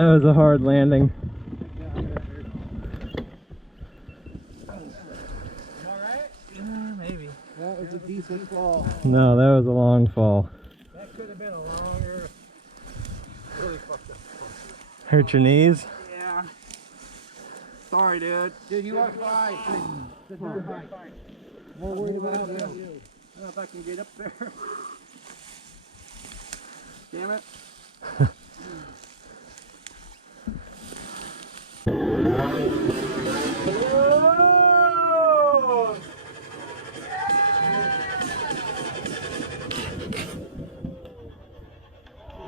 That was a hard landing. Alright? Yeah, maybe. That was a decent fall. No, that was a long fall. That could have been a longer. Really fucked up. Hurt your knees? Yeah. Sorry, dude. Dude, you are fine. More worried about you. I don't know if I can get up there. Damn it.